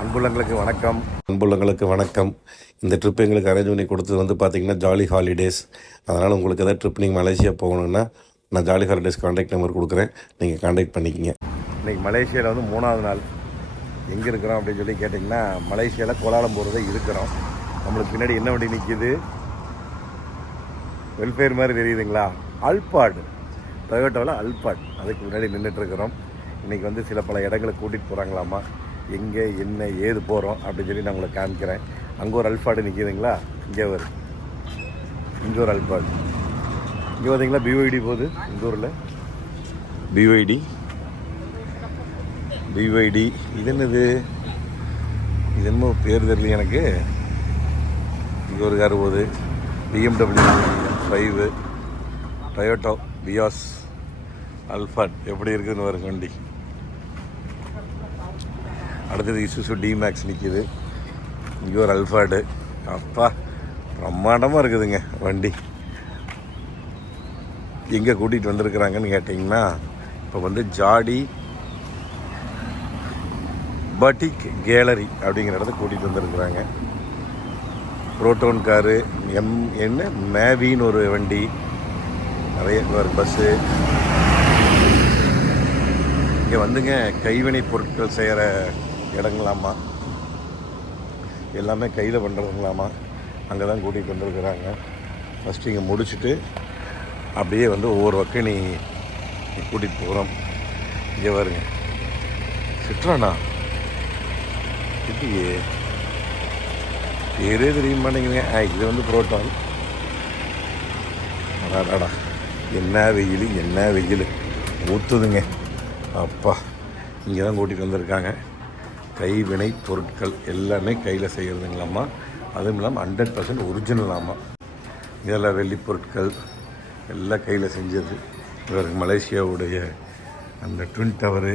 அன்புள்ளங்களுக்கு வணக்கம். அன்புள்ளங்களுக்கு வணக்கம். இந்த ட்ரிப் எங்களுக்கு அரேஞ்ச் பண்ணி கொடுத்தது வந்து பார்த்தீங்கன்னா ஜாலி ஹாலிடேஸ் அதனால் உங்களுக்கு எதாவது ட்ரிப் நீங்கள் மலேசியா போகணுன்னா நான் ஜாலி ஹாலிடேஸ் காண்டாக்ட் நம்பர் கொடுக்குறேன். நீங்கள் காண்டாக்ட் பண்ணிக்கிங்க. இன்றைக்கி மலேசியாவில் வந்து மூணாவது நாள். எங்கே இருக்கிறோம் அப்படின்னு சொல்லி கேட்டிங்கன்னா மலேசியாவில் கோலாலம்பூர் தான் இருக்கிறோம். நம்மளுக்கு பின்னாடி என்ன வண்டி நிற்கிது வெல்ஃபேர் மாதிரி தெரியுதுங்களா? அல்பாட் டொயோட்டோவில் அல்பாட் அதுக்கு முன்னாடி நின்றுட்டு இருக்கிறோம். இன்றைக்கி வந்து சில பல இடங்களுக்கு கூட்டிகிட்டு போகிறாங்களாமா எங்கே என்ன ஏது போகிறோம் அப்படின்னு சொல்லி நான் உங்களுக்கு காமிக்கிறேன். அங்கே ஒரு அல்பாடு நிற்கிதுங்களா இங்கே ஒரு. இங்கே ஒரு அல்பாடு. இங்கே பார்த்தீங்களா? பிஒய்டி போகுது இந்த ஊரில். பிஒய்டி பிஒய்டி இது என்னது? இது என்னமோ பேர் தெரியல எனக்கு. இங்கே ஒரு கார் போகுது. பிஎம்டபிள்யூ ஃபைவு டொயோட்டோ பியாஸ் அல்ஃபாட் எப்படி இருக்குதுன்னு வரும் வண்டி. அடுத்தது இசுசு டிமேக்ஸ் நிற்கிது இங்கே ஒரு அல்ஃபாடு அப்பா பிரம்மாண்டமாக இருக்குதுங்க வண்டி. எங்கே கூட்டிகிட்டு வந்திருக்கிறாங்கன்னு கேட்டிங்கன்னா இப்போ வந்து ஜாடி பட்டிக் கேலரி அப்படிங்கிற இடத்த கூட்டிகிட்டு வந்திருக்கிறாங்க. புரோட்டோன் காரு எம் என்ன? மேவின்னு ஒரு வண்டி. நிறைய ஒரு பஸ்ஸு இங்கே வந்துங்க கைவினை பொருட்கள் செய்கிற இடங்களாமா? எல்லாமே கையில் பண்ணுறதுங்களாமா அங்கே தான் கூட்டிகிட்டு வந்துருக்குறாங்க. ஃபஸ்ட்டு இங்கே முடிச்சுட்டு அப்படியே வந்து ஒவ்வொரு பக்கம் நீ கூட்டிகிட்டு போகிறோம் இங்கே வருங்க சிற்றாண்ணா சிட்டியே பேரே தெரிய மாட்டேங்குதுங்க. ஆ இது வந்து புரோட்டான் அடாடாடா என்ன வெயில் என்ன வெயில். ஊற்றுதுங்க அப்பா இங்கே தான் கூட்டிகிட்டு வந்திருக்காங்க. கைவினை பொருட்கள் எல்லாமே கையில் செய்கிறதுங்களாம்மா அதுவும் இல்லாமல் ஹண்ட்ரட் பர்சன்ட் ஒரிஜினலாமா இதெல்லாம் வெள்ளி பொருட்கள் எல்லாம் கையில் செஞ்சது. இவருக்கு மலேசியாவுடைய அந்த ட்வின் டவரு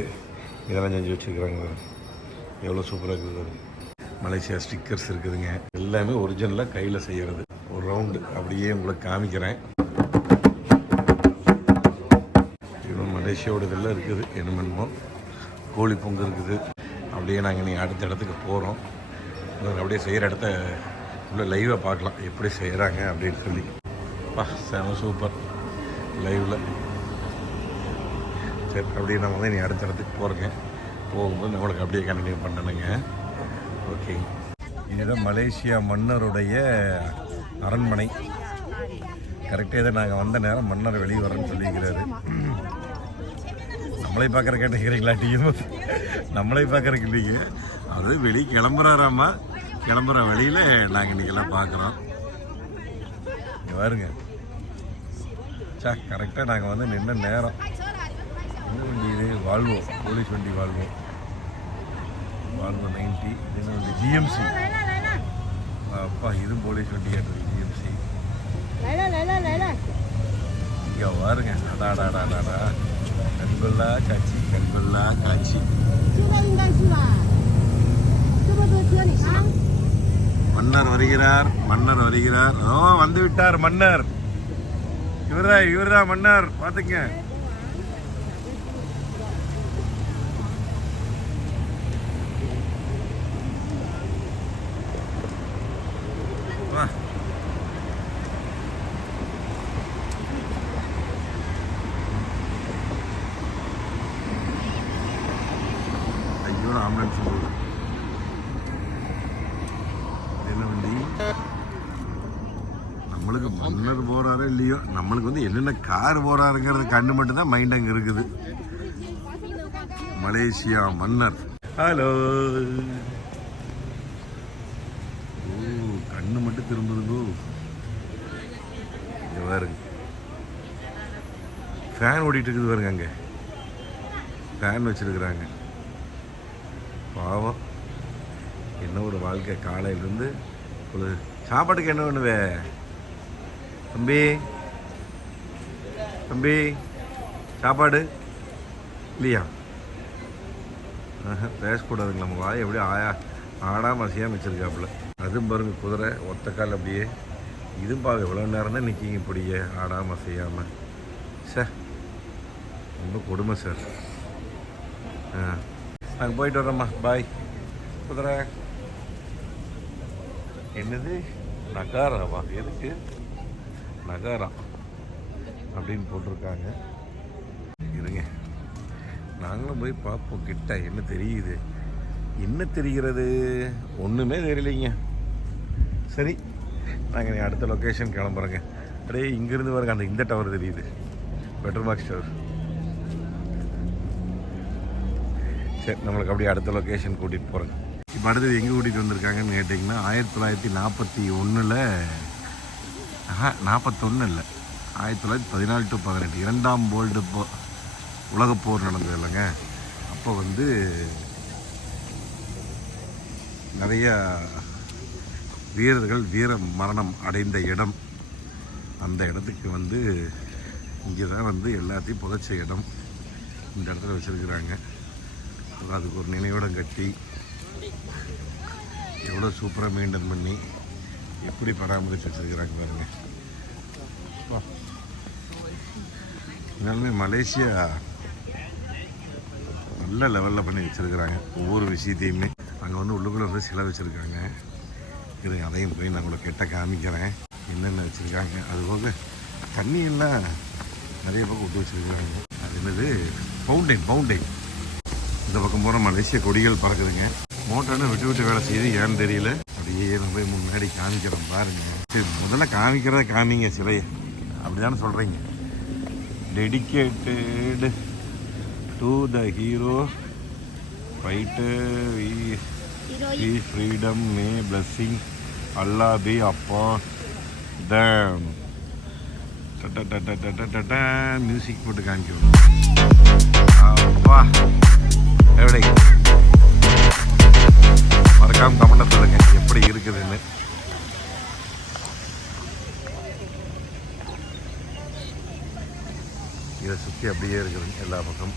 இதெல்லாம் செஞ்சு வச்சுருக்குறாங்க எவ்வளோ சூப்பராக இருக்குது மலேசியா ஸ்டிக்கர்ஸ் இருக்குதுங்க. எல்லாமே ஒரிஜினலாக கையில் செய்கிறது ஒரு ரவுண்டு அப்படியே உங்களுக்கு காமிக்கிறேன். இன்னும் மலேசியாவோட இதெல்லாம் இருக்குது. என்னமென்னமோ கோழி பொங்கு இருக்குது. அப்படியே நாங்கள் நீ அடுத்த இடத்துக்கு போகிறோம் அப்படியே செய்கிற இடத்த உள்ள லைவாக பார்க்கலாம். எப்படி செய்கிறாங்க அப்படின்னு சொல்லி. பா செம சூப்பர் லைவில் சரி அப்படியே நம்ம வந்து நீ அடுத்த இடத்துக்கு போகிறேங்க போகும்போது நம்மளுக்கு அப்படியே கண்டினியூ பண்ணணுங்க. ஓகே இதுதான் மலேசியா மன்னருடைய அரண்மனை. கரெக்டாக இதை நாங்கள் வந்த நேரம் மன்னர் வெளியே வரேன்னு சொல்லியிருக்கிறாரு. நம்மளே பார்க்குற கேட்டுக்கிறீங்களா டிஎம்எஃப் நம்மளே பார்க்குறக்கு இல்லைங்க. அது வெளியே கிளம்புறாராமா? கிளம்புற வழியில் நாங்கள் இன்றைக்கெல்லாம் பார்க்குறோம். இங்கே பாருங்க. சா கரெக்டாக நாங்கள் வந்து நின்று நேரம். என்ன வண்டி இது வால்வோ போலீஸ் வண்டி வாழ்வோம் வால்வோ நைன்ட்டி இது என்ன ஜிஎம்சி அப்பா இதுவும் போலீஸ் வண்டி கேட்டது ஜிஎம்சி இங்கே பாருங்க. அடாடாடாடாடா. கண்கொள்ளா காட்சி கண்கொள்ளா காட்சி மன்னர் வருகிறார் மன்னர் வருகிறார். ஓ வந்து விட்டார் மன்னர். இவர்தான் இவர்தான் மன்னர் பாத்துங்க நம்மளுக்கு வந்து என்னென்ன கார் போறாருங்கிறது கண்ணு மட்டும்தான் மைண்ட் அங்கே இருக்குது. மலேசியா மன்னர். ஹலோ ஓ கண்ணு மட்டும் திரும்புதுங்கோ. இங்கே பாருங்க. ஃபேன் ஓடிட்டு இருக்குது பாருங்க அங்கே. ஃபேன் வச்சிருக்கிறாங்க. பாவம். என்ன ஒரு வாழ்க்கை. காலையிலேருந்து ஒரு சாப்பாட்டுக்கு என்ன பண்ணுவே? தம்பி. தம்பி சாப்பாடு? இல்லையா? பேசக்கூடாதுங்களா நம்ம வாய் எப்படி ஆயா ஆடாம அசையாம வச்சிருக்காப்புல. அதுவும் பாருங்க குதிரை ஒத்த கால் அப்படியே. இதுவும் பாருங்க எவ்வளோ நேரம் தான் நிற்கிங்க இப்படியே ஆடாம அசையாமல் சார் ரொம்ப கொடுமை சார். ஆ நாங்கள் போயிட்டு வரோம்மா பாய் குதிரை. என்னது? நகாராவா? எதுக்கு? நகாரம் அப்படின்னு போட்டிருக்காங்க. இருங்க. நாங்களும் போய் பார்ப்போம். கிட்ட என்ன தெரியுது? என்ன தெரிகிறது? ஒன்றுமே தெரியலைங்க. சரி. நாங்கள் நீ அடுத்த லொக்கேஷன் கிளம்புறோங்க. அப்படியே இங்கேருந்து வரங்க அந்த இந்த டவர் தெரியுது. பெட்ரோல் மார்க்ஸ் டவர் சரி நம்மளுக்கு அப்படியே அடுத்த லொக்கேஷன் கூட்டிகிட்டு போகிறேங்க இப்போ அடுத்தது எங்கே கூட்டிகிட்டு வந்திருக்காங்கன்னு கேட்டிங்கன்னா ஆயிரத்தி தொள்ளாயிரத்தி நாற்பத்தி ஒன்றில் நாற்பத்தொன்று இல்லை ஆயிரத்தி தொள்ளாயிரத்தி பதினாலு டு பதினெட்டு இரண்டாம் வேர்ல்டு போ உலகப் போர் நடந்தது இல்லைங்க. அப்போ வந்து நிறைய வீரர்கள் வீர மரணம் அடைந்த இடம். அந்த இடத்துக்கு வந்து இங்கே தான் வந்து எல்லாத்தையும் புதைச்ச இடம் இந்த இடத்துல வச்சுருக்குறாங்க. அதுக்கு ஒரு நினைவிடம் கட்டி எவ்வளோ சூப்பராக மெயின்டைன் பண்ணி எப்படி பராமரித்து வச்சுருக்குறாங்க பாருங்கள் அப்பா. உண்மையாலுமே மலேசியா நல்ல லெவலில் பண்ணி வச்சுருக்குறாங்க. ஒவ்வொரு விஷயத்தையுமே. அங்கே வந்து உள்ளுக்குள்ளே வந்து சிலை வச்சுருக்காங்க இது அதையும் போய் நான் உங்களை கெட்ட காமிக்கிறேன். என்னென்ன வச்சுருக்காங்க. அதுபோக தண்ணியெல்லாம் நிறைய பக்கம் விட்டு வச்சுருக்காங்க அது என்னது? பவுண்டைன் பவுண்டைன் இந்த பக்கம் போகிற மலேசிய கொடிகள் பறக்குதுங்க. மோட்டார்னு விட்டு விட்டு வேலை செய்யுது. ஏன்னு தெரியல. அப்படியே நான் போய் முன்னாடி காமிக்கிறேன் பாருங்க. சரி முதல்ல காமிக்கிறத காமிங்க சிலையை. அப்படிதானே சொல்கிறீங்க dedicated to the hero fight we freedom may blessing Allah be அப்பா டேம் மியூசிக் போட்டு காமிக்கணும் அப்பா. எப்படி மறக்காம கமெண்ட சொல்லுங்க. எப்படி இருக்குதுன்னு. இதை சுற்றி அப்படியே இருக்குதுங்க எல்லா பக்கம்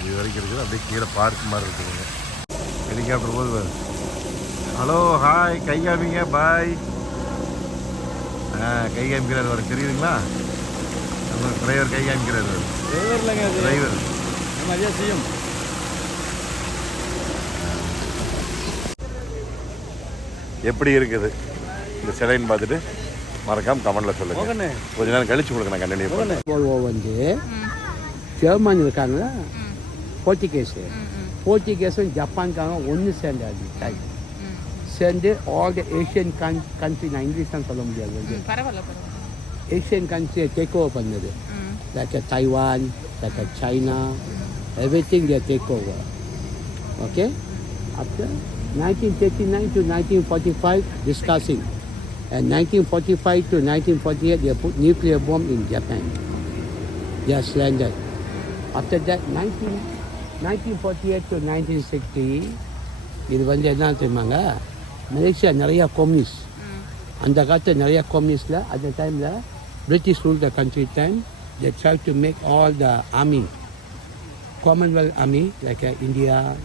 இது வரைக்கும் இருக்குது அப்படியே கீழே பார்க் மாதிரி இருக்குதுங்க ஹெலிகாப்டர் போது ஹலோ ஹாய் கை காமிங்க பாய் ஆ கை காமிக்கிறார் வர தெரியுதுங்களா நம்ம டிரைவர் கை காமிக்கிறார் டிரைவர் டிரைவர் அதே செய்யும் எப்படி இருக்குது இந்த சிலைன்னு பார்த்துட்டு மறக்காம கமெண்ட்ல சொல்லுங்க கொஞ்ச நேரம் கழிச்சு உங்களுக்கு நான் கண்டினியூ பண்ணுறேன் வந்து ஜெர்மன் இருக்காங்களா போர்ச்சுகேஸு போர்ச்சுகேஸும் ஜப்பான்காரங்க ஒன்று சேர்ந்தாது டைம் சேர்ந்து ஆல் த ஏஷியன் கன் கண்ட்ரி நான் இங்கிலீஷ் தான் சொல்ல முடியாது வந்து பரவாயில்ல பரவாயில்ல ஏஷியன் கண்ட்ரியை டேக் ஓவர் பண்ணது ம் like a Taiwan, like a China, everything they take over. Okay? After 1939 to 1945, discussing. And 1945 to 1948, they put nuclear bomb in Japan. They are slandered. After that, 19, 1948 to 1960, இது வந்து என்ன தெரியுமாங்க Malaysia நிறைய communist அந்த காலத்தில் நிறைய கம்யூனிஸ்டில் அந்த டைமில் British rule the country time they try to make all the army, Commonwealth army, like uh, India,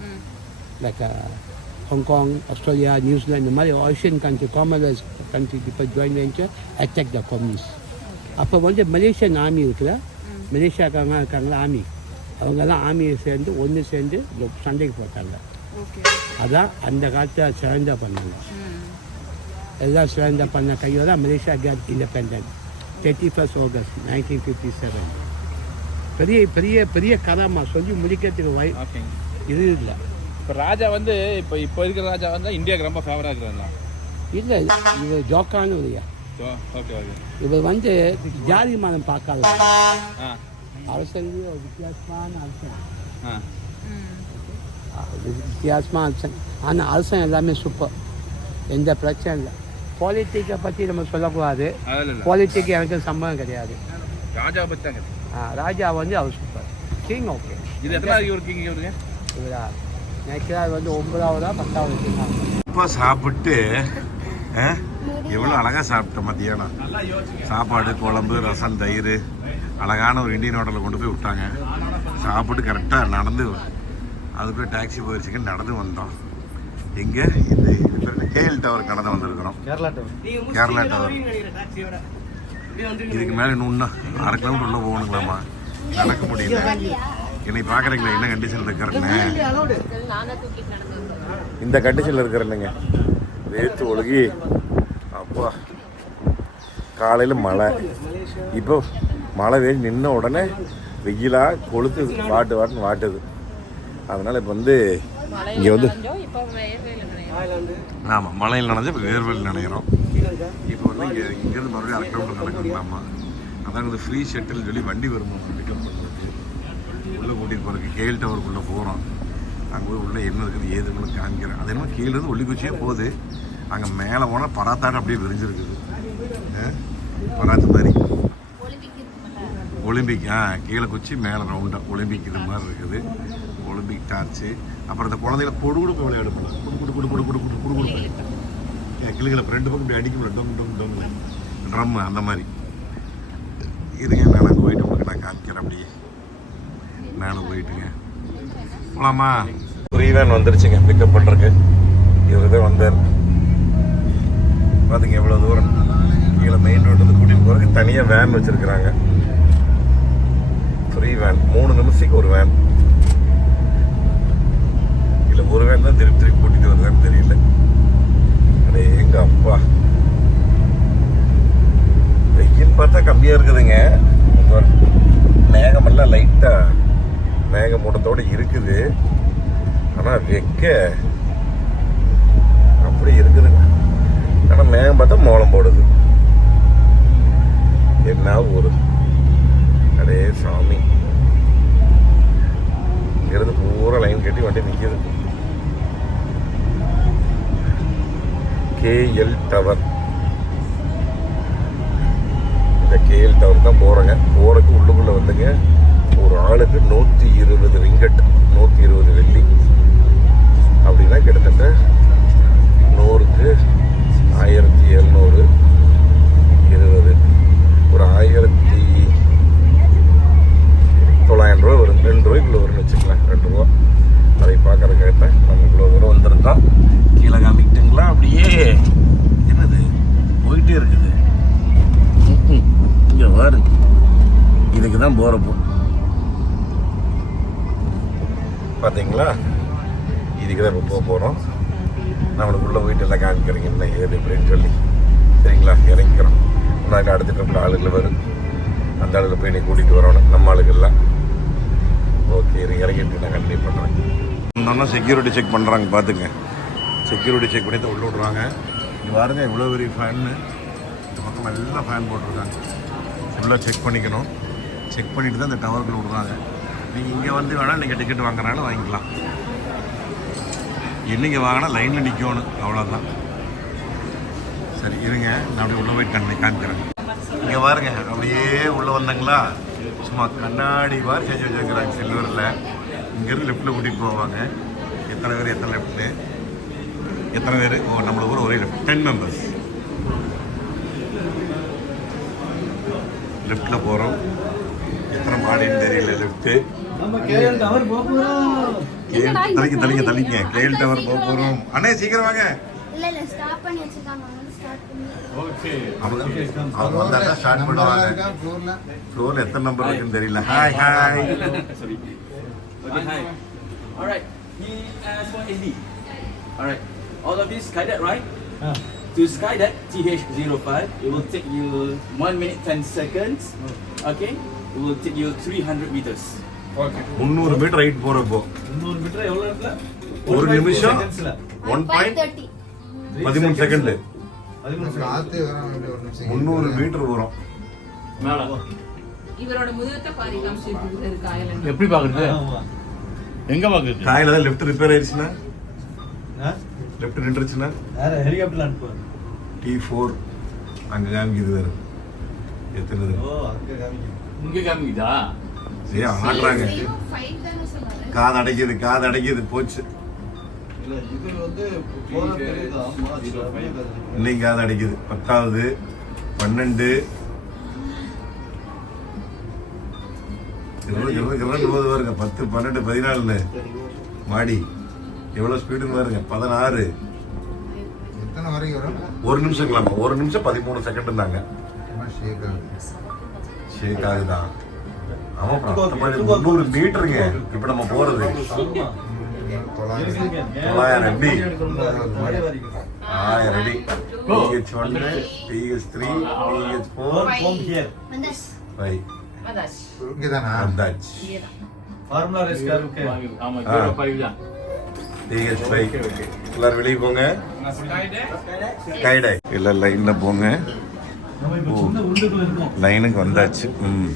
like uh, Hong Kong, Australia, New Zealand, the மாதிரி Asian country, Commonwealth country, people joint venture, attack the communists. அப்போ வந்து Malaysian army இருக்குல்ல மலேசியாக்காரங்க இருக்காங்களா army அவங்கெல்லாம் ஆர்மியை சேர்ந்து ஒன்று சேர்ந்து சண்டைக்கு போட்டாங்க. ஓகே. அதான் அந்த காலத்தில் சரண்டர் பண்ணாங்க. ம். எல்லாம் சரண்டர் பண்ண கையோட Malaysia get independent thirty first August nineteen fifty seven பெரிய பெரிய பெரிய கதாமா சொல்லி முடிக்கிறதுக்கு வாய் ஓகேங்க இது இல்லை. இப்போ ராஜா வந்து இப்போ இப்போ இருக்கிற ராஜா வந்து இந்தியாவுக்கு ரொம்ப ஃபேவராக இருக்கிறாங்களா இல்லை இவர் ஜோக்கான ஓகே இவர் வந்து ஜாதி மதம் பார்க்காத ஒரு அரசன் ஆ ம் அது வித்தியாசமான அரசன் ஆனால் அரசன் எல்லாமே சூப்பர் எந்த பிரச்சனை இல்லை பாலிட்டிக்கை பற்றி நம்ம சொல்லக்கூடாது பாலிட்டிக்கு எனக்கு சம்பந்தம் கிடையாது ராஜாவை பற்றி ஆ, ராஜா வந்து அவர் சூப்பர் கிங் ஓகே இது எத்தனாவது இவருக்கு இங்கே இவருங்க இவரா நேற்று வந்து ஒன்பதாவதா பத்தாவது இப்போ சாப்பிட்டு எவ்வளோ அழகாக சாப்பிட்டேன் மத்தியானம் சாப்பாடு குழம்பு ரசம் தயிர் அழகான ஒரு இந்தியன் ஹோட்டலில் கொண்டு போய் விட்டாங்க. சாப்பிட்டு கரெக்டாக நடந்து அதுக்குள்ளே டாக்ஸி போயிடுச்சுங்க நடந்து வந்தோம். எங்கே? இந்த கேஎல் டவர் கடந்து வந்திருக்கிறோம். கேரளா டவர் இதுக்கு மேலே இன்னும் அரை கிலோமீட்டர் உள்ள போகணுங்களாமா? நடக்க முடியல. என்னை பார்க்குறீங்களா? என்ன கண்டிஷன் இருக்கிறேன்னு? நானே தூக்கிட்டு நடந்து இந்த கண்டிஷனில் இருக்கிறேன்னுங்க வேத்து ஒழுகி. அப்பா. காலையில் மழை. இப்போ மழை வெயில் நின்ன உடனே வெயிலாக கொளுத்து வாட்டு வாட்டுன்னு வாட்டுது. அதனால் இப்போ வந்து இங்கே வந்து ஆமாம் மழையில் நனைஞ்சு இப்போ வேர்வெளி நினைக்கிறோம் இப்போ வந்து இங்கே இங்கேருந்து மறுபடியும் அரை கிலோமீட்டர் நடக்கணுங்களாமா அதான் வந்து ஃப்ரீ ஷட்டில் சொல்லி வண்டி வரும் பிக்கப் பண்ணுறதுக்கு உள்ளே கூட்டிகிட்டு போகிறதுக்கு கேஎல் டவருக்குள்ளே போகிறோம் அங்கே போய் உள்ளே என்ன இருக்குது ஏது இருக்குன்னு காமிக்கிறேன். அது என்னமோ கீழே இருந்து ஒல்லிக்குச்சியே போகுது. அங்கே மேலே போனால் பராத்தாடு அப்படியே விரிஞ்சிருக்குது. ஆ? பராத்து மாதிரி. ஒலிம்பிக் ஆ கீழே குச்சி மேலே ரவுண்டாக ஒலிம்பிக் இது மாதிரி இருக்குது. ஒலிம்பிக் டார்ச்சு அப்புறம் இந்த குழந்தைகள கொடு கொடுக்க விளையாடு பண்ணலாம் குடு குடு குடு குடு குடு குடு குடு கிளிகளை ரெண்டு பக்கம் இப்படி அடிக்க டொங் டொங் டொங். ட்ரம் அந்த மாதிரி. இருங்க நான் போயிட்டு உங்களுக்கு நான் காமிக்கிறேன் அப்படியே. நானும் போயிட்டுங்க. போலாமா? ஒரு ஈவன் வந்துருச்சுங்க. பிக்கப் பண்ணுறக்கு இவர் தான் வந்தார். பார்த்துங்க எவ்வளோ தூரம்? கீழே மெயின் ரோட்டில் கூட்டிகிட்டு போகிறதுக்கு தனியாக வேன் வச்சுருக்குறாங்க. ஃப்ரீ வேன் மூணு நிமிஷத்துக்கு ஒரு வேன் இல்லை ஒரு வேன் தான் திருப்பி திருப்பி கூட்டிகிட்டு வருதான்னு தெரியல. அடே எங்க அப்பா. வெயில் பார்த்தா கம்மியாக இருக்குதுங்க. மேகமெல்லாம் லைட்டாக மேகமூட்டத்தோடு இருக்குது. ஆனால் வெக்க அப்படி இருக்குதுங்க. ஆனால் மேகம் பார்த்தா மோளம் போடுது. என்ன ஒரு அடே சாமி. இங்கிருந்து பூரா லைன் கட்டி வண்டி நிற்கிது கேஎல் டவர் இந்த கேஎல் டவர் தான் போகிறேங்க போகிறதுக்கு உள்ளுக்குள்ளே வந்துங்க. ஒரு ஆளுக்கு நூற்றி இருபது ரிங்கட் நூற்றி இருபது வெள்ளி. அப்படின்னா கிட்டத்தட்ட நூறுக்கு ஆயிரத்தி எழுநூறு இருபது ஒரு ஆயிரத்தி தொள்ளாயிரம் ரூபா வரும் ரெண்டு ரூபாய்க்குள்ள வரும்னு வச்சுக்கலாம் ரெண்டு ரூபா அதை பார்க்கறதுக்காக தான் நம்ம இவ்வளோ தூரம் வந்திருக்கோம் கீழே காமிக்கிட்டுங்களா அப்படியே என்னது போயிட்டே இருக்குது இங்கே பாரு இதுக்கு தான் போகிறப்போ பார்த்தீங்களா? இதுக்கு தான் இப்போ போக போகிறோம் நம்மளுக்கு உள்ளே போயிட்டு எல்லாம் காமிக்கிறீங்க என்ன ஏது அப்படின்னு சொல்லி. சரிங்களா? இறங்கிக்கிறோம். நாங்கள் அடுத்த ட்ரிப்பில் ஆளுகள் வரும். அந்த ஆளுகளை போய் நீ கூட்டிகிட்டு வரணும். நம்ம ஆளுகள்லாம். ஓகே இறங்கிட்டு நான் கண்டினியூ பண்ணுறேன் இன்னொன்னா செக்யூரிட்டி செக் பண்ணுறாங்க பார்த்துங்க செக்யூரிட்டி செக் பண்ணி தான் உள்ள விட்ருவாங்க இது பாருங்க இவ்வளோ பெரிய ஃபேன்னு இந்த பக்கம் எல்லாம் ஃபேன் போட்டிருக்காங்க. ஃபுல்லாக செக் பண்ணிக்கணும். செக் பண்ணிவிட்டு தான் இந்த டவருக்குள்ள விடுறாங்க. நீங்கள் இங்கே வந்து வேணால் நீங்கள் டிக்கெட் வாங்குறனால வாங்கிக்கலாம். என்னைக்கு வாங்கினா லைனில் நிற்கணும் அவ்வளோதான் சரி இருங்க. நான் அப்படியே உள்ளே போய் கண்ணை காமிக்கிறேன். இங்கே பாருங்க அப்படியே உள்ளே வந்தாங்களா? சும்மா கண்ணாடி பார் செஞ்சு வச்சுருக்கிறாங்க சில்வரில். இங்கேருந்து லெஃப்ட்டில் கூட்டிகிட்டு போவாங்க. எத்தனை பேர் எத்தனை லெஃப்ட்டு எத்தனை பேர்? ஓ நம்மள ஊர் ஒரே லெஃப்ட் டென் மெம்பர்ஸ் லெஃப்ட்டில் போகிறோம் மாடின்னு லெஃப்ட்டு தலைக்கு தலைக்கு தலைங்க கேஎல் டவர் போக போகிறோம் அண்ணே சீக்கிரம் வாங்க. ஃப்ளோர்ல எத்தனை நம்பர் இருக்குன்னு தெரியல. Hi hi Alright, he uh, TH05, ah. it will take you 1 minute 10 seconds. Oh. Okay, it will take you 300 meters. முந்நூறு மீட்டர் ரைட் போகிறப்போ முந்நூறு மீட்டர் எவ்வளோ இடத்துல? ஒரு நிமிஷம். ஒன் பாயிண்ட் பதிமூணு செகண்ட் முந்நூறு மீட்டர் வரும். இவரோட முதுகத்தை பாதி எப்படி பார்க்குறது எங்கே பார்க்குறது காயில தான் லெஃப்ட் ரிப்பேர் ஆயிடுச்சுன்னா? லெஃப்ட் நின்றுச்சுன்னா? ஹெலிகாப்டர்ல அனுப்புவேன் டி ஃபோர் அங்கே காமிக்குது வேறு. எத்தனை ஓ அங்கே காமிக்கும் இங்கே காமிக்குதா காது அடைக்குது காது அடைக்குது போச்சு. இல்ல இது வந்து போன தெரியுதா இன்னைக்கு காது அடைக்குது பத்தாவது பன்னெண்டு இருபது போது பாருங்க பத்து பன்னெண்டு பதினாலு மாடி எவ்வளோ ஸ்பீடுன்னு பாருங்க. பதினாறு. ஒரு நிமிஷங்களாமா ஒரு நிமிஷம் பதிமூணு செகண்ட் இருந்தாங்க சீட்டாது தான் ஆமாம் நூறு மீட்டருங்க இப்போ நம்ம போகிறது தொள்ளாயிரம் அடி. ஆயிரம் அடி. பிஹெச் ஒன்று PH three PH four five இங்கேதானா? அந்தாச் ஃபார்முலா ரேஸ் காருக்கு எல்லாரும் வெளியே போங்க. கைடை எல்லாம் லைனில் போங்க. லைனுக்கு வந்தாச்சு. ம்.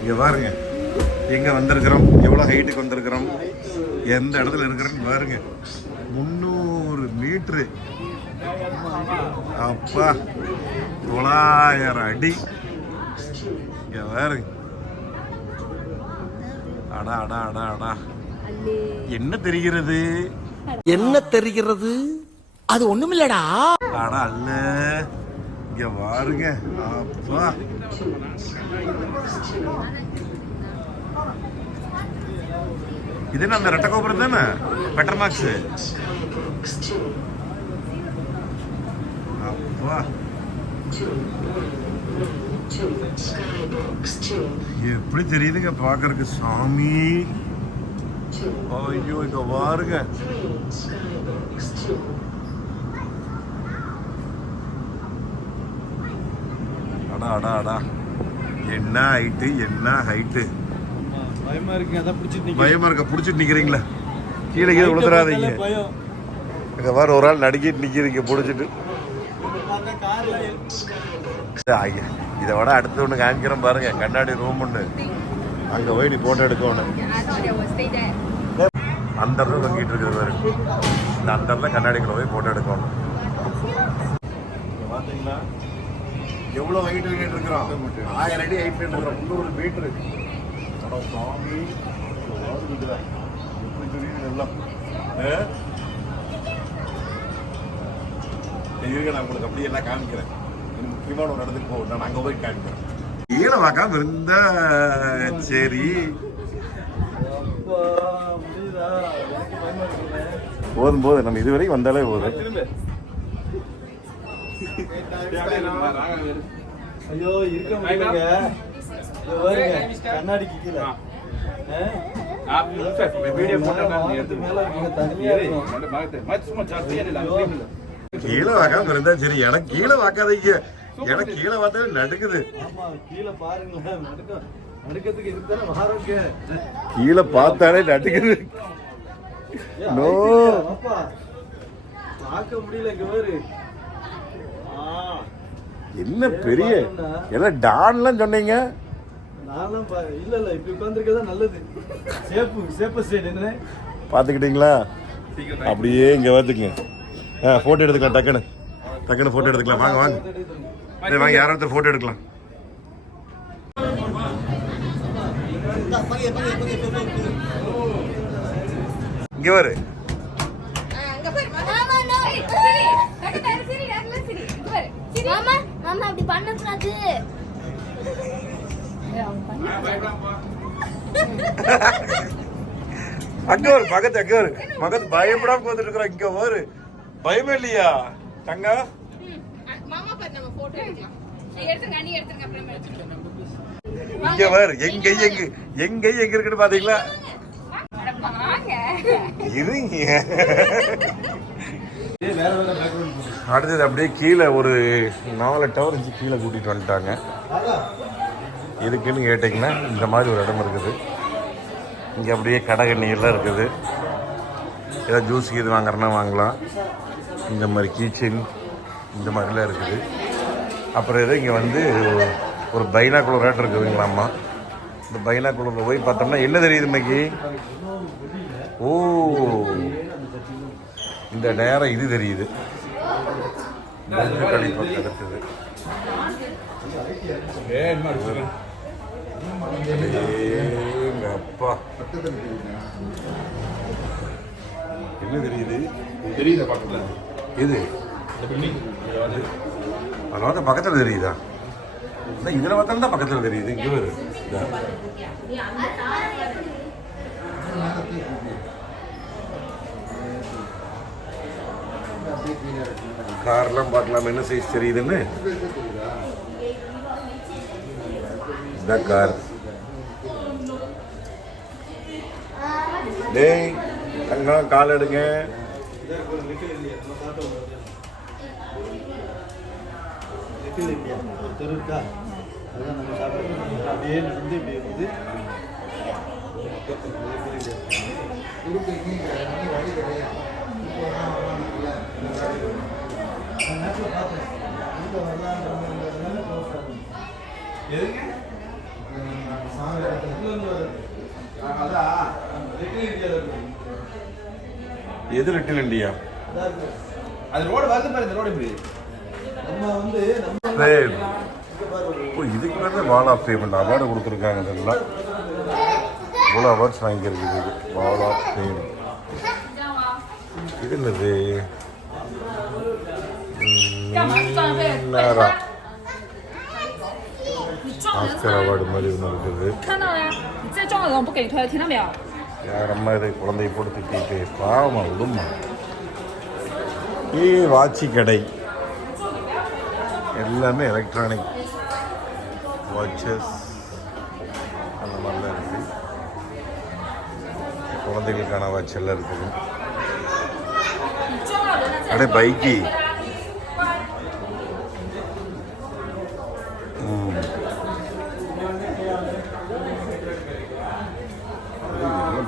இங்கே பாருங்க. எங்கே வந்திருக்கிறோம்? எவ்வளோ ஹைட்டுக்கு வந்திருக்கிறோம்? எந்த இடத்துல இருக்கிறோன்னு பாருங்க. முந்நூறு மீட்ரு அப்பா தொள்ளாயிரம் அடி. இங்கே பாருங்க. அடா அடா அடா அடா. என்ன தெரிகிறது? என்ன தெரிகிறது? அது ஒண்ணுமில்லடா. அடா அல்ல. இங்கே பாருங்க அப்பா. இது என்ன அந்த ரெட்ட கோபுரம் தானே? Better marks. அப்பா. எப்படி தெரியுதுங்க பாக்குறதுக்கு சாமி. ஐயோ இங்க பாருங்க அடா அடா அடா. என்ன ஹைட்டு என்ன ஹைட்டு பயமா இருக்கு அதான் பிடிச்சிட்டு பயமா இருக்க? புடிச்சிட்டு நிக்கிறீங்களா? கீழே கீழே விழுந்துடாதீங்க இங்க பாரு ஒரு ஆள் நடுக்கிட்டு நிக்கிறீங்க புடிச்சிட்டு. இதை விட அடுத்து ஒன்று காமிக்கிறேன் பாருங்க. கண்ணாடி ரூம் ஒன்று அங்கே போய் நீ போட்டோ எடுக்கணும். அந்த இடத்துல தொங்கிட்டு இருக்குது பாரு. இந்த அந்த இடத்துல கண்ணாடிக்குள்ள போய் போட்டோ எடுக்கணும். பார்த்தீங்களா எவ்வளோ ஹைட் இருக்கிறோம் ஆயிரம் அடி ஹைட் இருக்கிறோம் முந்நூறு மீட்ரு அட சாமி. எவ்வளவு இருக்குதா? எப்படி தெரியுது எல்லாம் ஆ? நான் உங்களுக்கு அப்படியே எல்லாம் காமிக்கிறேன். முக்கியமான ஒரு இடத்துக்கு போகும் நான் அங்கே போய் காமிக்கிறேன். ஈழ பார்க்காம இருந்தா சரி. போதும் போதும். நம்ம இதுவரைக்கும் வந்தாலே போதும். ஐயோ இருக்க முடியலங்க. பாருங்க கண்ணாடிக்கு கீழே. வாக்காம இருந்தா சரி எனக்கு கீழே வாக்காதீங்க எனக்கு கீழே பார்த்தாலே நடுக்குது ஆமா கீழே பாருங்களேன் நடுக்க நடுக்கிறதுக்கு இதுக்கு தானே ஆரோக்கிய கீழே பார்த்தாலே நடுக்குது பார்க்க முடியல இங்க என்ன பெரிய? எல்லாம் டான்லாம் சொன்னீங்க? நான்லாம் இல்ல இல்ல இப்படி உட்காந்துருக்கதா நல்லது. சேப்பு சேப்ப சைடு என்ன பார்த்துக்கிட்டீங்களா? அப்படியே இங்கே வந்துக்குங்க. ஆ ஃபோட்டோ எடுத்துக்கலாம் டக்குன்னு. டக்குன்னு ஃபோட்டோ எடுத்துக்கலாம். வாங்க வாங்க. சரி வாங்க யாரோ ஒருத்தர் ஃபோட்டோ எடுக்கலாம். இங்கே வரு அங்க பாரு மாமா நோ சரி டக்கு சரி டக்கு சரி இங்க பாரு மாமா மாமா அப்படி பண்ண கூடாது அங்க ஒரு பக்கத்து அங்க ஒரு பக்கத்து பயப்படாம வந்துட்டு இருக்கிறோம் இங்க ஒரு பயமே இல்லையா? தங்க? இங்க வரு. எங்க எங்க எங்க எங்க இருக்குன்னு பாத்தீங்களா? இருங்க. வேற வேற அடுத்தது அப்படியே கீழே ஒரு நாலு டவர் இருந்துச்சு கீழே கூட்டிகிட்டு வந்துட்டாங்க. எதுக்குன்னு கேட்டிங்கன்னா இந்த மாதிரி ஒரு இடம் இருக்குது. இங்கே அப்படியே கடை எல்லாம் இருக்குது. ஏதாவது ஜூஸ் இது வாங்குறேன்னா வாங்கலாம். இந்த மாதிரி கீச்சன் இந்த மாதிரிலாம் இருக்குது. அப்புறம் எதோ இங்கே வந்து ஒரு பைனாக்குலர் ரேட் இருக்குதுங்களாம்மா இந்த பைனாக்குலரில் போய் பார்த்தோம்னா என்ன தெரியுது இன்னைக்கு? ஓ இந்த நேரம் இது தெரியுது. அடுத்தது அடேங்க அப்பா என்ன தெரியுது? தெரியுது பக்கத்துல இது அதில் வந்து பக்கத்தில் தெரியுதா? இதில் பார்த்தா தான் பக்கத்தில் தெரியுது. இங்கே வேறு கார்லாம் பார்க்கலாம் என்ன சைஸ் தெரியுதுன்னு? இந்த கார். டேய் தங்கம் கால் எடுங்க. அப்படியே நடந்து ஒரு தெரு இருக்கா வந்து எது லிட்டில் இண்டியா அது ரோடு வருது பாரு இந்த ரோடு இப்படி. நம்ம வந்து நம்ம இதுக்கு பேர் வால் ஆஃப் ஃபேம் அவார்டு கொடுத்துருக்காங்க இதெல்லாம். இவ்வளோ அவார்ட்ஸ் வாங்கியிருக்குது வால் ஆஃப் ஃபேம் என்னது? மீனாரா ஆஸ்கரவாடு மாதிரி இருக்குது. யார் அம்மா குழந்தைய போட்டு திட்டிட்டு? பாவமா விடுமா ஏ கடை. எல்லாமே எலக்ட்ரானிக் வாட்சஸ் அந்த மாதிரிலாம் இருக்குது குழந்தைகளுக்கான வாட்ச் எல்லாம் இருக்குது. അടേ ബൈക്ക്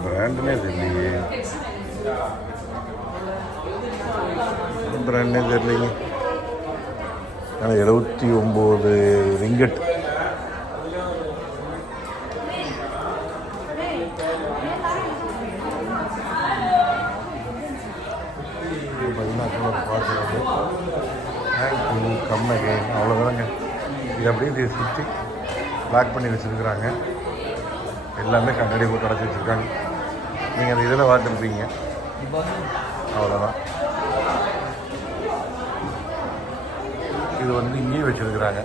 ബ്രാൻഡിനെ തരില്ലേ ബ്രാൻഡിനെ തരില്ലെങ്കിൽ எழுபத்தி ஒம்பது ரிங்கெட் தேங்க்யூ கம்மகை அவ்வளோதாங்க இது அப்படியே இதை சுற்றி பிளாக் பண்ணி வச்சுருக்குறாங்க. எல்லாமே கண்ணாடி போட்டு அடைச்சி வச்சுருக்காங்க. நீங்கள் அந்த இதில் பார்த்துருப்பீங்க அவ்வளோதான் இது வந்து இங்கேயும் வச்சுருக்குறாங்க.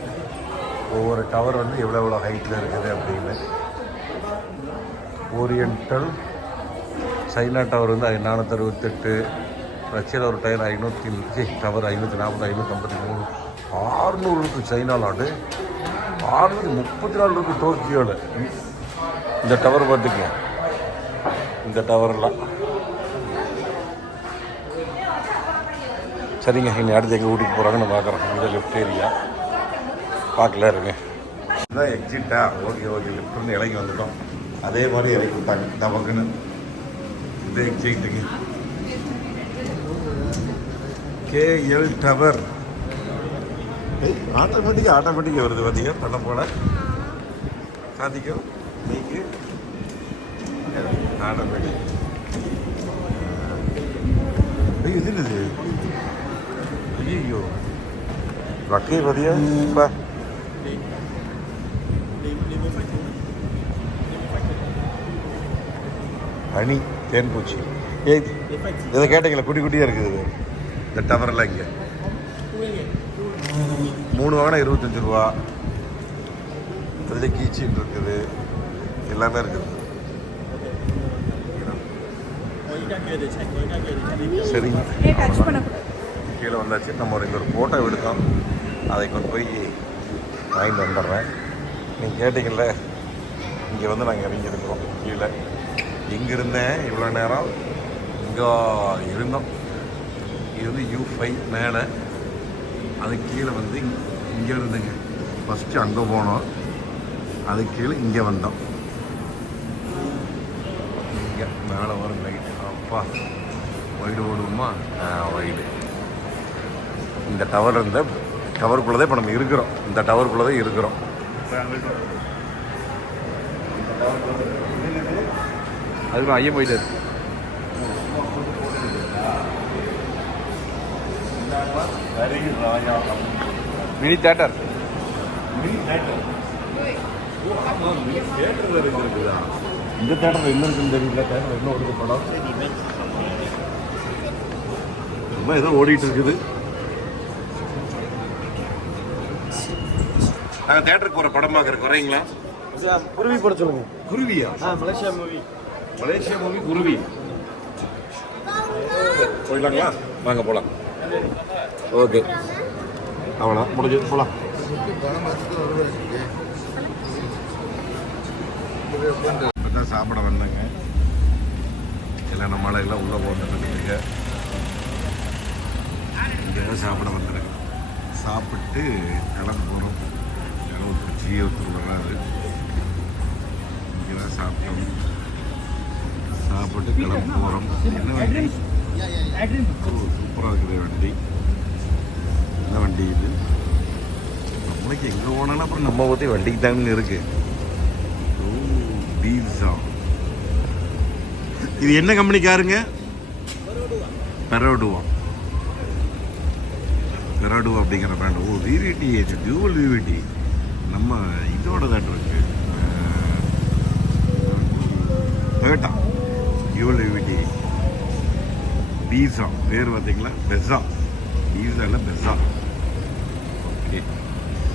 ஒவ்வொரு டவர் வந்து எவ்வளோ எவ்வளோ ஹைட்டில் இருக்குது அப்படின்னு. ஓரியண்டல் சைனா டவர் வந்து நானூற்றி அறுபத்தெட்டு. ரஷ்யாவில் ஒரு டயர் ஐநூற்றி டவர் ஐநூற்றி நாற்பது ஐநூற்றி ஐம்பத்தி மூணு. ஆறுநூறு இருக்குது சைனா நாடு. ஆறுநூற்றி முப்பத்தி நாலு இருக்குது டோக்கியோவில் இந்த டவர் பார்த்துக்கங்க. இந்த டவர்லாம் சரிங்க இங்கே அடுத்து எங்கே கூட்டிகிட்டு போகிறாங்கன்னு பார்க்குறோம். இந்த லெஃப்ட் ஏரியா பார்க்கல இருங்க. இதுதான் எக்ஸிட்டா ஓகே ஓகே. லெஃப்ட்லேருந்து இறங்கி வந்துட்டோம். அதே மாதிரி இறங்கி விட்டாங்க நமக்குன்னு இது எக்ஸிட்டுங்க கேஎல் டவர். ஆட்டோமேட்டிக்காக ஆட்டோமேட்டிக்காக வருது பார்த்தீங்க பண்ண போல. சாதிக்கும் நீக்கு. ஆட்டோமேட்டிக். ஐயோ இது என்னது? ஐயோ வக்கையை பார்த்தியா பா. அணி தேன்பூச்சி ஏய் இதை கேட்டீங்களா? குட்டி குட்டியாக இருக்குது இது. இந்த டவர்லாம் இங்கே. மூணு வாங்கினா இருபத்தஞ்சி ரூபா. அதில் கீச்சின் இருக்குது. எல்லாமே இருக்குது. சரிங்க கீழே வந்தாச்சு. நம்ம ஒரு இங்கே ஒரு ஃபோட்டோ எடுத்தோம். அதை கொண்டு போய் வாங்கிட்டு வந்துடுறேன். நீங்கள் கேட்டிங்கல்ல இங்கே வந்து நாங்கள் இறங்கியிருக்கிறோம் கீழே. இங்கே இருந்தேன்? இவ்வளோ நேரம். இங்கே இருந்தோம். இது வந்து யூ ஃபைவ் மேலே. அது கீழே வந்து இங்கே இருந்துங்க. ஃபஸ்ட்டு அங்கே போனோம். அது கீழே இங்கே வந்தோம். இங்கே மேலே வரும் லைட் அப்பா ஒய்டு ஓடுவோமா? ஆ ஒய்டு இந்த டவர் இருந்த டவருக்குள்ளே தான் இப்போ நம்ம இருக்கிறோம். இந்த டவருக்குள்ளே தான் இருக்கிறோம். அதுக்கு ஐயம் போயிட்டாரு மினி தேட்டர் இந்த தேட்டர் என்ன இருக்குன்னு தெரியல. தேட்டர் என்ன ஓடுது படம்? ரொம்ப ஏதோ ஓடிட்டு இருக்குது. நாங்கள் தேட்டருக்கு போகிற படம் பார்க்குற குறைங்களா? குருவி போட சொல்லுங்க. குருவியா? ஆ மலேசியா மூவி மலேசியா மூவி குருவி. போயிடலாங்களா? வாங்க போகலாம் ஓகே. அவ்வளோ முடிஞ்சு. போகலாம் இப்போ தான் சாப்பிட வந்தேங்க. எல்லாம் நம்ம உள்ளே போகிறதுக்கு இங்கே தான் சாப்பிட வந்துடுங்க சாப்பிட்டு கிளம்பு போகிறோம் கிளம்பு பிடிச்சி ஒருத்தர் வராது இங்கே தான் சாப்பிட்டோம். சாப்பிட்டு கிளம்ப போகிறோம் என்ன வண்டி? சூப்பராக இருக்குது வண்டி. என்ன வண்டி இது நம்மளுக்கு எங்கே போனாலும் அப்புறம் நம்ம பற்றி வண்டிக்கு தாங்க இருக்கு. ஓ பீஸா இது என்ன கம்பெனிக்காருங்க பெரோடுவா பெரோடுவா அப்படிங்கிற பிராண்ட் ஓ விவிடி டியூவல் விவிடி நம்ம இதோட தான் இருக்கு. பீஸா. பேர் பார்த்தீங்களா? பெஸா பீஸா இல்லை பெஸா ஓகே.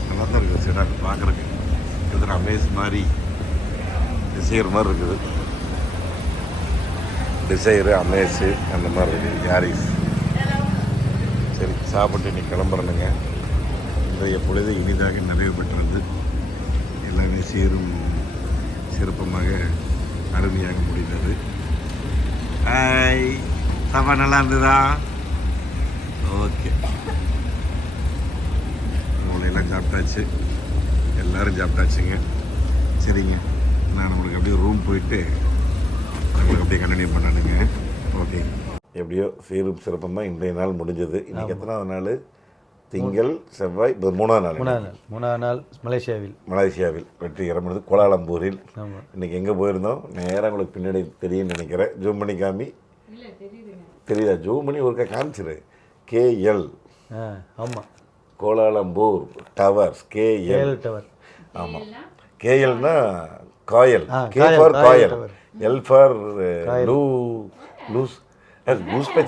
நல்லா தான் இருக்குது செடான் பார்க்குறக்கு கிட்டத்தட்ட அமேஸ் மாதிரி டிசைர் மாதிரி இருக்குது. டிசைரு அமேஸு அந்த மாதிரி இருக்குது. யாரிஸ் சரி சாப்பிட்டு இன்னைக்கு கிளம்புறனுங்க. இன்றைய பொழுது இனிதாக நிறைவு பெற்றது. எல்லாமே சீரும் சிறப்பமாக அருமையாக முடிந்தது. ஹாய் சாப்பாடு நல்லா இருந்ததா? ஓகே எல்லாம் சாப்பிட்டாச்சு. எல்லாரும் சாப்பிட்டாச்சுங்க. சரிங்க. நான் உங்களுக்கு அப்படியே ரூம் போயிட்டு உங்களுக்கு அப்படியே கண்டினியூ பண்ணணுங்க. ஓகே எப்படியோ சீரும் சிறப்பமாக இன்றைய நாள் முடிஞ்சது. இன்னைக்கு எத்தனாவது நாள்? திங்கள் செவ்வாய் இது மூணாவது நாள். மூணாவது நாள். மூணாவது நாள் மலேசியாவில். மலேசியாவில் வெற்றிகரமானது கோலாலம்பூரில். ஆமாம் இன்னைக்கு எங்கே போயிருந்தோம்? நேராக உங்களுக்கு பின்னாடி தெரியும்னு நினைக்கிறேன். ஜூம் பண்ணி காமி. தெரியுதா? ஜூம் பண்ணி ஒருக்கா காமிச்சிரு. கேஎல் ஆமாம் Kuala Lumpur towers KL tower. ஆமாம் கேஎல்னா Kayal. K for Kayal. L for Lu loose. Loose by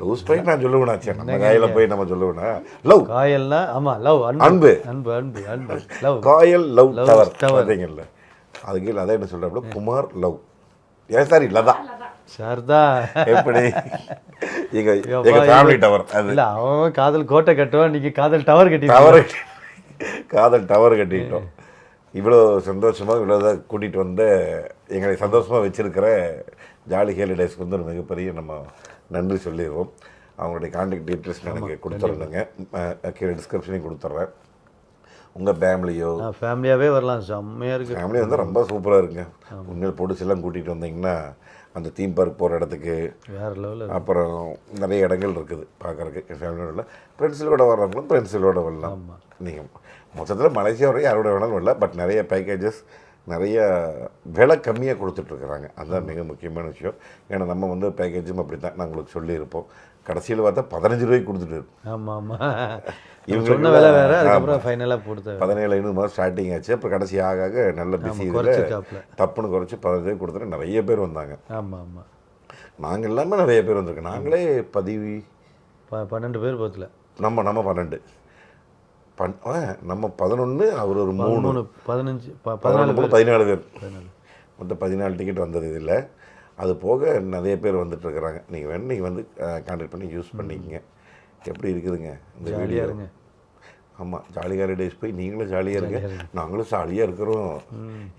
loose by நான் சொல்லுவேனா சரி நம்ம காயில போய் நம்ம சொல்லுவேனா? லவ். காயல்னா ஆமாம் லவ் அன்பு. அன்பு. அன்பு அன்பு லவ். Kayal love tower. பார்த்தீங்கல்ல அது கீழே அதை என்ன சொல்கிறப்ப குமார் லவ். ஏன் சாரி லதா. சார்தா. எப்படி? எங்க எங்க ஃபேமிலி டவர் அது இல்ல அவன் காதல் கோட்டை கட்டுவான் நீங்க காதல் டவர் கட்டி டவர் காதல் டவர் கட்டிட்டோம். இவ்வளோ சந்தோஷமாக இவ்வளோ தான் கூட்டிகிட்டு வந்த எங்களை சந்தோஷமாக வச்சிருக்கிற ஜாலி ஹேலிடேஸ்க்கு வந்து ஒரு மிகப்பெரிய நம்ம நன்றி சொல்லிடுவோம் அவங்களுடைய கான்டாக்ட் டீட்டெயில்ஸ் எனக்கு கொடுத்துருந்தேங்க கீழே டிஸ்கிரிப்ஷனையும் கொடுத்துட்றேன் உங்கள் ஃபேமிலியோ ஃபேமிலியாவே வரலாம். செம்மையா இருக்கு. ஃபேமிலி வந்து ரொம்ப சூப்பராக இருக்குங்க. உண்மையில் பொடிச்செல்லாம் கூட்டிகிட்டு வந்தீங்கன்னா அந்த தீம் பார்க் போகிற இடத்துக்கு. வேற லெவலில் அப்புறம் நிறைய இடங்கள் இருக்குது பார்க்குறதுக்கு ஃபேமிலியோட ஃப்ரெண்ட்ஸுகளோட வர்றவங்களும் ஃப்ரெண்ட்ஸுகளோட வரலாம். நீங்கள் மொத்தத்தில் மலேசியா வரையும் யாரோட வேணாலும் வரல பட் நிறைய பேக்கேஜஸ் நிறைய விலை கம்மியாக கொடுத்துட்ருக்குறாங்க அதுதான் மிக முக்கியமான விஷயம். ஏன்னா நம்ம வந்து பேக்கேஜும் அப்படி தான் நான் உங்களுக்கு சொல்லியிருப்போம். கடைசியில் பார்த்தா பதினஞ்சு ரூபாய்க்கு கொடுத்துட்டு ஆமா ஆமா இவங்களுக்கு இவங்க சொன்ன வேலை வேற. அதுக்கப்புறம் ஃபைனலாக போடுத்த பதினேழு ஐநூறு மாதம் ஸ்டார்டிங் ஆச்சு. அப்புறம் கடைசி ஆக ஆக நல்ல பிஸி. இதில் தப்புன்னு குறைச்சி பதினஞ்சு ரூபாய் கொடுத்துட்டு நிறைய பேர் வந்தாங்க. ஆமா ஆமா நாங்கள் எல்லாமே நிறைய பேர் வந்திருக்கோம். நாங்களே பதிவு பன்னெண்டு பேர் போத்துல நம்ம நம்ம பன்னெண்டு. பன் நம்ம பதினொன்று அவர் ஒரு மூணு. பதினஞ்சு பதினாலு பதினாலு பேர். மொத்தம் பதினாலு டிக்கெட் வந்தது இதில். அது போக நிறைய பேர் வந்துட்டு இருக்கிறாங்க. நீங்கள் வேணும் நீங்கள் வந்து கான்டாக்ட் பண்ணி யூஸ் பண்ணிக்கங்க. எப்படி இருக்குதுங்க? இந்த வீடியோ. ஆமாம் ஜாலிகார டேஸ் போய் நீங்களும் ஜாலியாக இருங்க. நாங்களும் ஜாலியாக இருக்கிறோம்.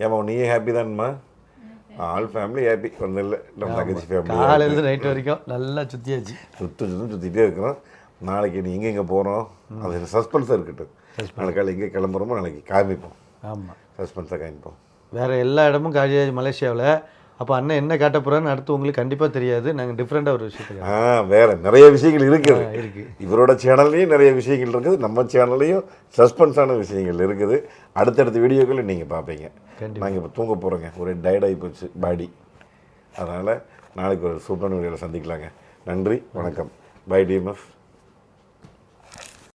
ஏமா நீயும் ஹாப்பி தான்மா? ஆல் ஃபேமிலி ஹாப்பி ஒன்றும் இல்லை நம்ம தங்கச்சி ஃபேமிலி காலையிலேருந்து நைட் வரைக்கும் நல்லா சுத்தியாச்சு. சுற்று சுற்றும் சுற்றிட்டே இருக்கிறோம். நாளைக்கு நீ எங்கே எங்கே போகிறோம் அது சஸ்பென்ஸாக இருக்கட்டும். நாளைக்கு காலை எங்கே கிளம்புறோமோ நாளைக்கு காமிப்போம். ஆமா. சஸ்பென்ஸாக காமிப்போம். வேற எல்லா இடமும் காலியாச்சு மலேசியாவில். அப்போ அண்ணன் என்ன காட்ட போறான்னு அடுத்து உங்களுக்கு கண்டிப்பா தெரியாது. நாங்க டிஃப்ரெண்டாக ஒரு விஷயத்துக்கு ஆ வேற நிறைய விஷயங்கள் இருக்குது ஆ, இருக்கு. இவரோட சேனல்லையும் நிறைய விஷயங்கள் இருக்குது. நம்ம சேனல்லையும் சஸ்பென்ஸான விஷயங்கள் இருக்குது. அடுத்தடுத்த வீடியோக்களை நீங்கள் பார்ப்பீங்க. நாங்கள் இப்போ தூங்க போகிறோங்க ஒரு டயர்ட் ஆகி போச்சு பாடி அதனால் நாளைக்கு ஒரு சூப்பரான வீடியோவில் சந்திக்கலாங்க. நன்றி வணக்கம். By TMF